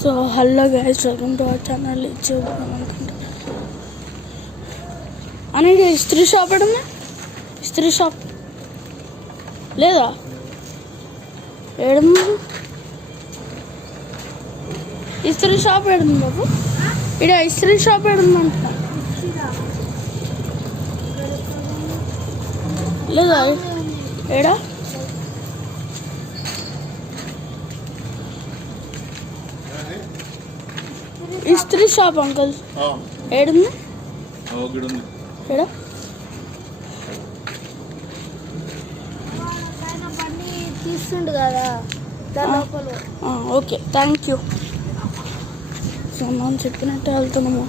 So hello guys, welcome to our channel. చూద్దాం అనుకుంటా అని ఇస్త్రీ షాప్ ఏడుందా? ఇస్త్రీ షాప్ లేదా? ఏడుంది ఇస్త్రీ షాప్? ఏడుంది బాబు? ఇక్కడ ఇస్త్రీ షాప్ ఏడుందంట లేదా? ఏడా ఇస్త్రీ షాప్ అంకల్ ఏడుంది? ఏడా? తీస్తుండు కదా ఓకే, థ్యాంక్ యూ. సో మనం చెప్పినట్టు వెళ్తున్నాము.